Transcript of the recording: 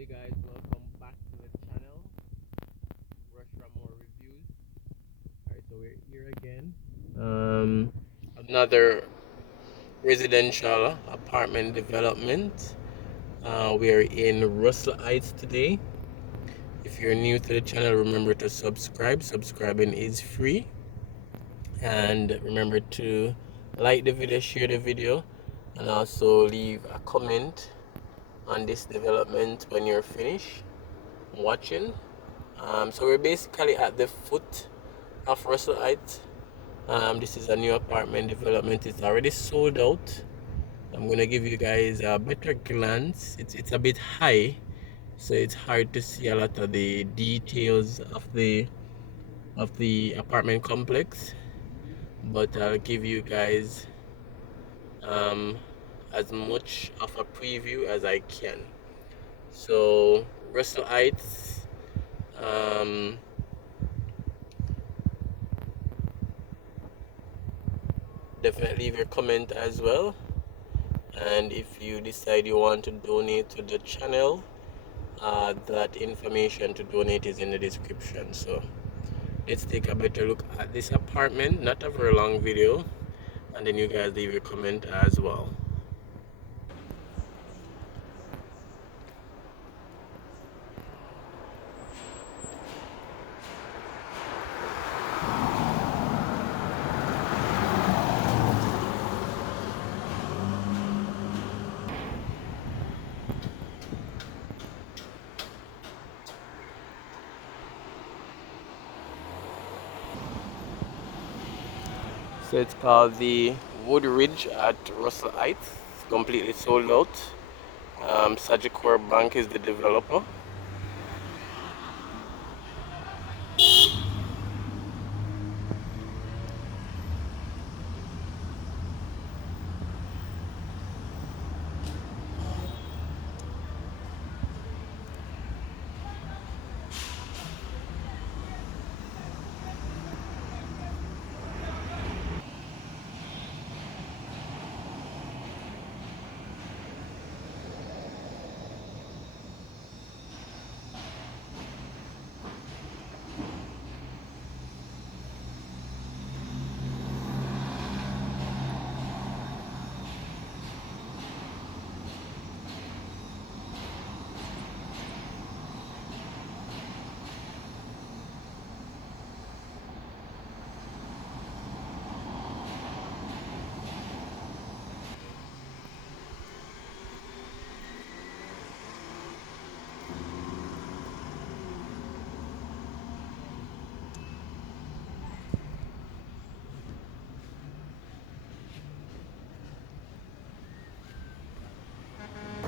Hey guys, welcome back to the channel. More reviews. Alright, so we're here again. Another residential apartment development. We are in Russell Heights today. If you're new to the channel, remember to subscribe. Subscribing is free. And remember to like the video, share the video, and also leave a comment on this development when you're finished watching. So we're basically at the foot of Russell Heights. This is a new apartment development. It's already sold out. I'm gonna give you guys a better glance. It's a bit high, so it's hard to see a lot of the details of the apartment complex. But I'll give you guys as much of a preview as I can. So Russell Heights, definitely leave your comment as well, and if you decide you want to donate to the channel, that information to donate is in the description. So let's take a better look at this apartment. Not a very long video, and then you guys leave your comment as well. So it's called the Woodridge at Russell Heights. It's completely sold out. Sagicor Bank is the developer.